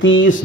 30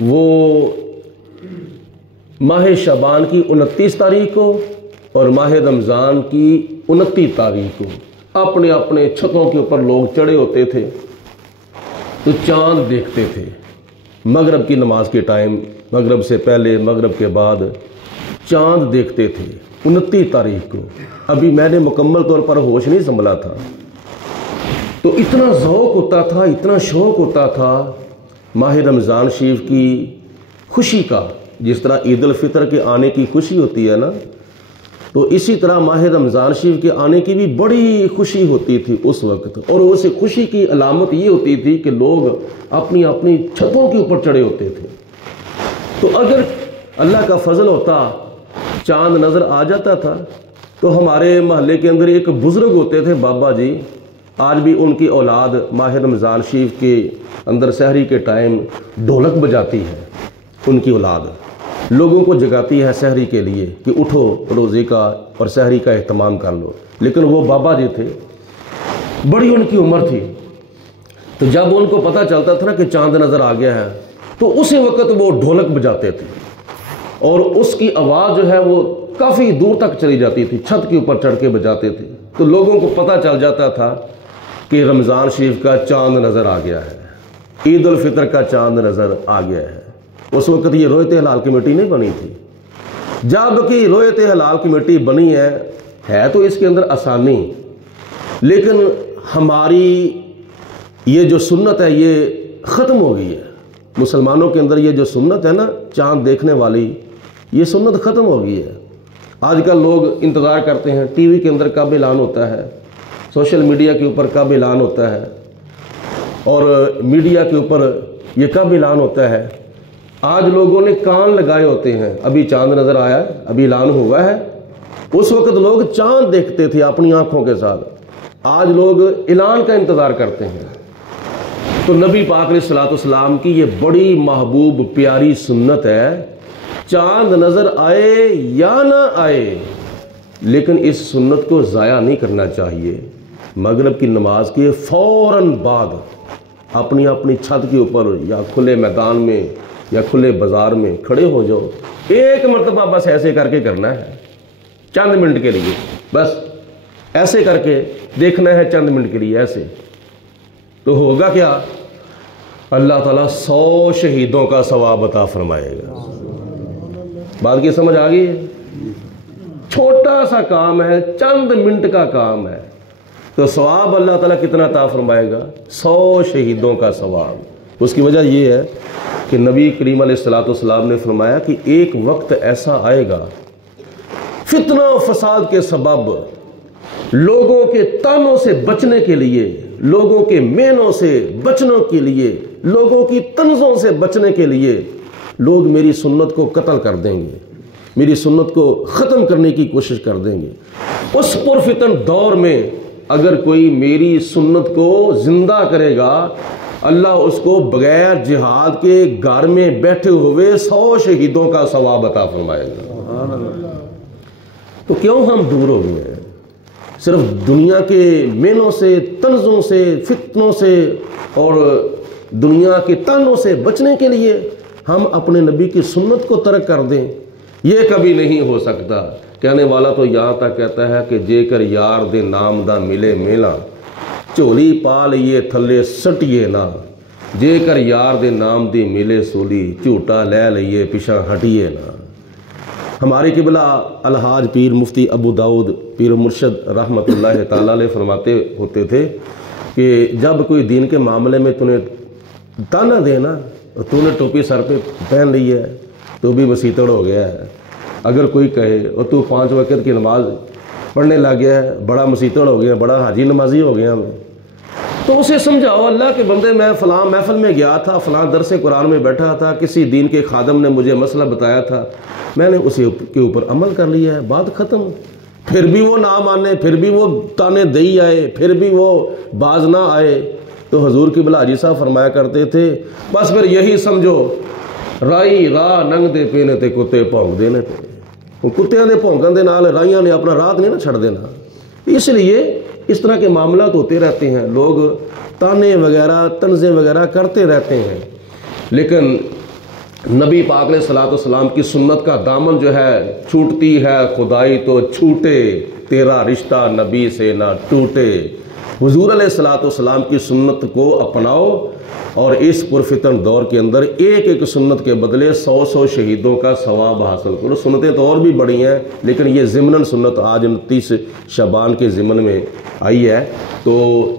وہ ماہ شعبان کی 29 تاریخ کو اور ماہ رمضان کی 29 تاریخ کو اپنے اپنے چھتوں کے اوپر لوگ چڑھے ہوتے تھے تو چاند دیکھتے تھے۔ مغرب کی نماز کے ٹائم، مغرب سے پہلے مغرب کے بعد چاند دیکھتے تھے 29 تاریخ کو۔ ابھی میں نے مکمل طور پر ہوش نہیں سنبھلا تھا، تو اتنا ذوق ہوتا تھا، اتنا شوق ہوتا تھا ماہ رمضان شریف کی خوشی کا۔ جس طرح عید الفطر کے آنے کی خوشی ہوتی ہے نا، تو اسی طرح ماہ رمضان شریف کے آنے کی بھی بڑی خوشی ہوتی تھی اس وقت۔ اور اس خوشی کی علامت یہ ہوتی تھی کہ لوگ اپنی اپنی چھتوں کے اوپر چڑھے ہوتے تھے۔ تو اگر اللہ کا فضل ہوتا، چاند نظر آ جاتا تھا، تو ہمارے محلے کے اندر ایک بزرگ ہوتے تھے بابا جی، آج بھی ان کی اولاد ماہ رمضان شریف کے اندر سحری کے ٹائم ڈھولک بجاتی ہے۔ ان کی اولاد لوگوں کو جگاتی ہے سحری کے لیے کہ اٹھو روزے کا اور سحری کا اہتمام کر لو۔ لیکن وہ بابا جی تھے، بڑی ان کی عمر تھی، تو جب ان کو پتہ چلتا تھا نا کہ چاند نظر آ گیا ہے، تو اسی وقت وہ ڈھولک بجاتے تھے، اور اس کی آواز جو ہے وہ کافی دور تک چلی جاتی تھی، چھت کے اوپر چڑھ کے بجاتے تھے، تو لوگوں کو پتہ چل جاتا تھا کہ رمضان شریف کا چاند نظر آ گیا ہے، عید الفطر کا چاند نظر آ گیا ہے۔ اس وقت یہ رویت ہلال کمیٹی نہیں بنی تھی، جب کہ رویت ہلال کمیٹی بنی ہے تو اس کے اندر آسانی، لیکن ہماری یہ جو سنت ہے یہ ختم ہو گئی ہے۔ مسلمانوں کے اندر یہ جو سنت ہے نا چاند دیکھنے والی، یہ سنت ختم ہو گئی ہے۔ آج کل لوگ انتظار کرتے ہیں ٹی وی کے اندر کب اعلان ہوتا ہے، سوشل میڈیا کے اوپر کب اعلان ہوتا ہے، اور میڈیا کے اوپر یہ کب اعلان ہوتا ہے۔ آج لوگوں نے کان لگائے ہوتے ہیں، ابھی چاند نظر آیا ہے، ابھی اعلان ہوا ہے۔ اس وقت لوگ چاند دیکھتے تھے اپنی آنکھوں کے ساتھ، آج لوگ اعلان کا انتظار کرتے ہیں۔ تو نبی پاک علیہ الصلوۃ والسلام کی یہ بڑی محبوب پیاری سنت ہے، چاند نظر آئے یا نہ آئے، لیکن اس سنت کو ضائع نہیں کرنا چاہیے۔ مغرب کی نماز کے فوراً بعد اپنی اپنی چھت کے اوپر یا کھلے میدان میں یا کھلے بازار میں کھڑے ہو جاؤ، ایک مرتبہ بس ایسے کر کے کرنا ہے، چند منٹ کے لیے، بس ایسے کر کے دیکھنا ہے چند منٹ کے لیے ایسے، تو ہوگا کیا؟ اللہ تعالیٰ 100 شہیدوں کا ثواب عطا فرمائے گا۔ بات کی سمجھ آ گئی ہے؟ چھوٹا سا کام ہے، چند منٹ کا کام ہے، تو ثواب اللہ تعالیٰ کتنا عطا فرمائے گا؟ 100 شہیدوں کا ثواب۔ اس کی وجہ یہ ہے کہ نبی کریم علیہ الصلوۃ والسلام نے فرمایا کہ ایک وقت ایسا آئے گا فتنہ و فساد کے سبب لوگوں کے تانوں سے بچنے کے لیے، لوگوں کے مینوں سے بچنے کے لیے، لوگوں کی طنزوں سے بچنے کے لیے لوگ میری سنت کو قتل کر دیں گے، میری سنت کو ختم کرنے کی کوشش کر دیں گے۔ اس پرفتن دور میں اگر کوئی میری سنت کو زندہ کرے گا، اللہ اس کو بغیر جہاد کے گھر میں بیٹھے ہوئے 100 شہیدوں کا ثواب عطا فرمائے گا۔ تو کیوں ہم دور ہو گئے ہیں؟ صرف دنیا کے مینوں سے، طنزوں سے، فتنوں سے اور دنیا کے تانوں سے بچنے کے لیے ہم اپنے نبی کی سنت کو ترک کر دیں؟ یہ کبھی نہیں ہو سکتا۔ کہنے والا تو یہاں تک کہتا ہے کہ جے کر یار دے نام دا ملے میلا، چولی پا لئیے تھلے سٹیے نا، جے کر یار دے نام دی ملے سولی، جھوٹا لے لئیے پیچھا ہٹیے نا۔ ہمارے قبلہ الحاج پیر مفتی ابو داؤد پیر مرشد رحمۃ اللہ تعالیٰ علیہ فرماتے ہوتے تھے کہ جب کوئی دین کے معاملے میں تُنے تانا دے نا، تو نے ٹوپی سر پہ پہن لی ہے تو بھی مسیطڑ ہو گیا ہے۔ اگر کوئی کہے اور تو 5 وقت کی نماز پڑھنے لگ گیا ہے، بڑا مسیطڑ ہو گیا، بڑا حاجی نمازی ہو گیا میں، تو اسے سمجھاؤ اللہ کے بندے میں فلاں محفل میں گیا تھا، فلاں درس قرآن میں بیٹھا تھا، کسی دین کے خادم نے مجھے مسئلہ بتایا تھا، میں نے اسی کے اوپر عمل کر لیا ہے، بات ختم۔ پھر بھی وہ نہ مانے، پھر بھی وہ تانے دئی آئے، پھر بھی وہ باز نہ آئے، تو حضور قبلہ حاجی صاحب فرمایا کرتے تھے بس پھر یہی سمجھو رائی راہ ننگ دے پینے تے کتے بھونک دینے تے، وہ کتیاں دے بھونکن دے نال رائیاں نے اپنا رات نہیں نہ چھڑ دینا۔ اس لیے اس طرح کے معاملات ہوتے رہتے ہیں، لوگ تانے وغیرہ طنزیں وغیرہ کرتے رہتے ہیں، لیکن نبی پاک علیہ الصلوۃ والسلام کی سنت کا دامن جو ہے چھوٹتی ہے خدائی تو چھوٹے، تیرا رشتہ نبی سے نہ ٹوٹے۔ حضور علیہ الصلوۃ والسلام کی سنت کو اپناؤ اور اس پرفتن دور کے اندر ایک ایک سنت کے بدلے 100 شہیدوں کا ثواب حاصل کرو۔ سنتیں تو اور بھی بڑی ہیں، لیکن یہ ضمناً سنت آج 29 شعبان کے ضمن میں آئی ہے، تو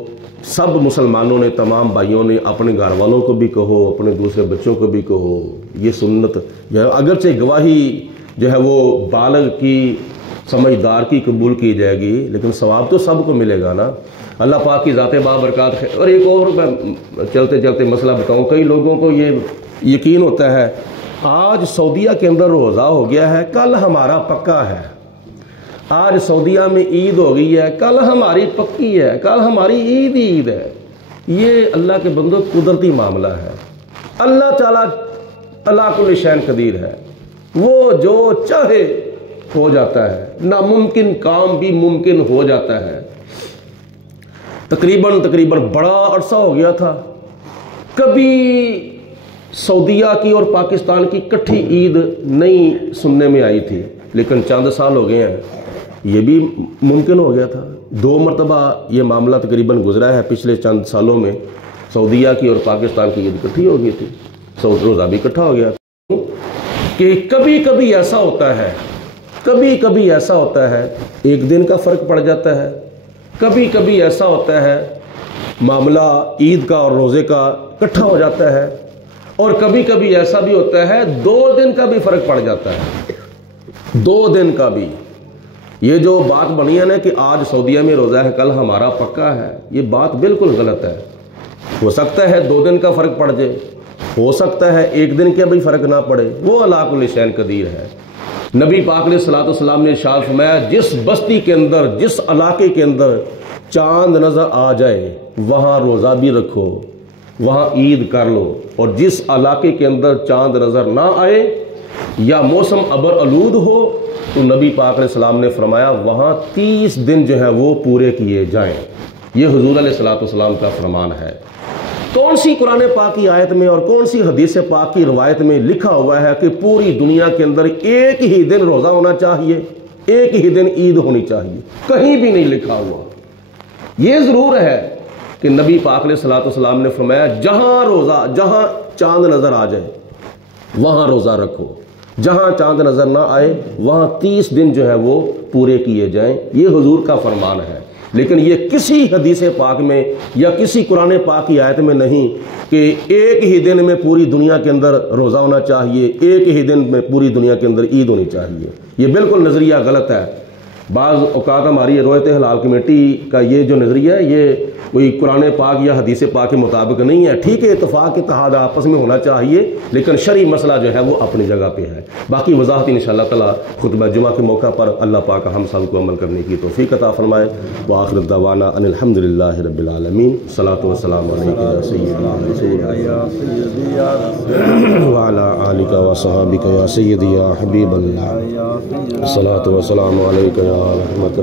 سب مسلمانوں نے، تمام بھائیوں نے اپنے گھر والوں کو بھی کہو، اپنے دوسرے بچوں کو بھی کہو یہ سنت جو ہے، اگرچہ گواہی جو ہے وہ بالغ کی، سمجھدار کی قبول کی جائے گی، لیکن ثواب تو سب کو ملے گا نا۔ اللہ پاک کی ذات بابرکات خیر۔ اور ایک اور میں چلتے چلتے مسئلہ بتاؤں، کئی لوگوں کو یہ یقین ہوتا ہے آج سعودیہ کے اندر روزہ ہو گیا ہے، کل ہمارا پکا ہے، آج سعودیہ میں عید ہو گئی ہے، کل ہماری پکی ہے، کل ہماری عید ہے۔ یہ اللہ کے بندوں قدرتی معاملہ ہے۔ اللہ تعالیٰ علی کل شیء قدیر ہے، وہ جو چاہے ہو جاتا ہے، ناممکن کام بھی ممکن ہو جاتا ہے۔ تقریباً بڑا عرصہ ہو گیا تھا، کبھی سعودیہ کی اور پاکستان کی کٹھی عید نہیں سننے میں آئی تھی، لیکن چند سال ہو گئے ہیں یہ بھی ممکن ہو گیا تھا۔ 2 مرتبہ یہ معاملہ تقریباً گزرا ہے پچھلے چند سالوں میں، سعودیہ کی اور پاکستان کی عید کٹھی ہو گئی تھی، روزہ بھی اکٹھا ہو گیا تھا۔ کہ کبھی کبھی ایسا ہوتا ہے ایک دن کا فرق پڑ جاتا ہے، کبھی کبھی ایسا ہوتا ہے معاملہ عید کا اور روزے کا اکٹھا ہو جاتا ہے، اور کبھی کبھی ایسا بھی ہوتا ہے 2 دن کا بھی فرق پڑ جاتا ہے، 2 دن کا بھی۔ یہ جو بات بنی ہے نا کہ آج سعودیہ میں روزہ ہے کل ہمارا پکا ہے، یہ بات بالکل غلط ہے۔ ہو سکتا ہے 2 دن کا فرق پڑ جائے، ہو سکتا ہے 1 دن کا بھی فرق نہ پڑے، وہ علی کل شیء قدیر ہے۔ نبی پاک علیہ الصلوۃ والسلام نے ارشاد فرمایا جس بستی کے اندر، جس علاقے کے اندر چاند نظر آ جائے وہاں روزہ بھی رکھو، وہاں عید کر لو، اور جس علاقے کے اندر چاند نظر نہ آئے یا موسم ابر آلود ہو تو نبی پاک علیہ السلام نے فرمایا وہاں 30 دن جو ہے وہ پورے کیے جائیں۔ یہ حضور علیہ الصلوۃ والسلام کا فرمان ہے۔ کون سی قرآن پاک کی آیت میں اور کون سی حدیث پاک کی روایت میں لکھا ہوا ہے کہ پوری دنیا کے اندر ایک ہی دن روزہ ہونا چاہیے، ایک ہی دن عید ہونی چاہیے؟ کہیں بھی نہیں لکھا ہوا۔ یہ ضرور ہے کہ نبی پاک علیہ الصلوۃ والسلام نے فرمایا جہاں چاند نظر آ جائے وہاں روزہ رکھو، جہاں چاند نظر نہ آئے وہاں 30 دن جو ہے وہ پورے کیے جائیں۔ یہ حضور کا فرمان ہے، لیکن یہ کسی حدیث پاک میں یا کسی قرآن پاک کی آیت میں نہیں کہ ایک ہی دن میں پوری دنیا کے اندر روزہ ہونا چاہیے، ایک ہی دن میں پوری دنیا کے اندر عید ہونی چاہیے۔ یہ بالکل نظریہ غلط ہے۔ بعض اوقات ہماری روایت حلال کمیٹی کا یہ جو نظریہ ہے یہ کوئی قرآن پاک یا حدیث پاک کے مطابق نہیں ہے۔ ٹھیک ہے، اتفاق اتحاد آپس میں ہونا چاہیے، لیکن شرعی مسئلہ جو ہے وہ اپنی جگہ پہ ہے۔ باقی وضاحت انشاءاللہ تعالی خطبہ جمعہ کے موقع پر اللہ پاک ہم سب کو عمل کرنے کی توفیق عطا فرمائے۔ وآخر دعوانا ان الحمدللہ رب العالمین، الصلاۃ والسلام علیک یا سیدنا رسول اللہ وعلی آلک وصحابک یا سیدی یا حبیب اللہ، الصلاۃ والسلام علیک یا رحمت